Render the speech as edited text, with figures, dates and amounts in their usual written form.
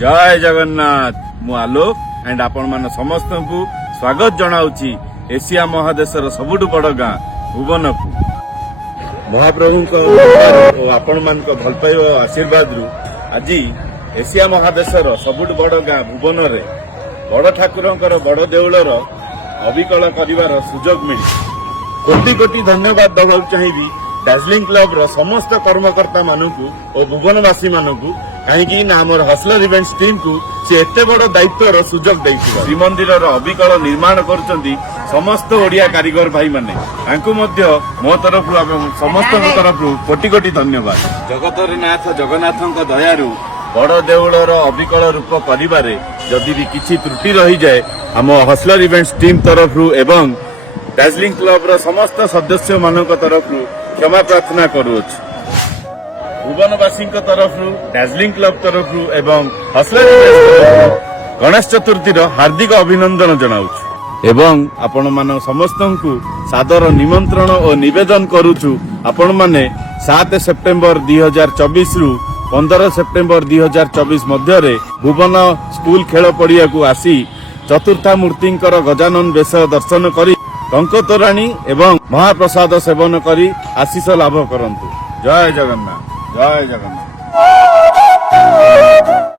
जय जगन्नाथ मु आलोक एंड आपण मान समस्त को स्वागत जनाऊची एशिया महादेशर सबुठु बड़ गाँ भुवन को महाप्रभु आपण मान भल पाइबा आशीर्वाद रु आज एशिया महादेशर सबुठु बड़ गाँ भुवन रे बड़ ठाकुरंकर बड़ देउलर अविकल करिवार सुजोग मिली कोटि कोटि धन्यवाद दबाक चाहिए दार्जिलिंग क्लब रो समस्त कर्मकर्ता मानकू और भुवनवासी मानकू कहीं आमर हसलर इवेंट्स टीम को से एते बड़ दायित्वर सुजोग देइथिबा श्रीमंदिर अविकल निर्माण करचंदी समस्त ओडिया कारीगर भाई माने तांकू मध्य मो तरफ समस्त तरफ कोटि कोटि धन्यवाद जगतर नाथ जगन्नाथक दयारु बड़ देउलर अविकल रूप करिबारे जदि भी किछि त्रुटि रही जाए आम हसलर इवेंट्स टीम तरफ एवं दार्जिलिंग क्लब रो समस्त सदस्य मानक तरफ क्षमा प्रार्थना करूछ भुवनवासी तरफ दार्जिलिंग क्लब तरफ एवं हसलर गणेश चतुर्थी हार्दिक अभिनंदन जनाऊछु एवं आपण मान समस्त को सादर निमंत्रण और निवेदन करूछु आपण माने 7 सेप्टेम्बर 2024 रु 15 सेप्टेम्बर 2024 मध्य भुवन स्कूल खेल पड़िया को आसी चतुर्था मूर्ति गजानन बेश दर्शन करी टंकतोराणी एवं महाप्रसाद सेवन करी आशीष लाभ करंतु। जय जगन्नाथ जय जगन्नाथ।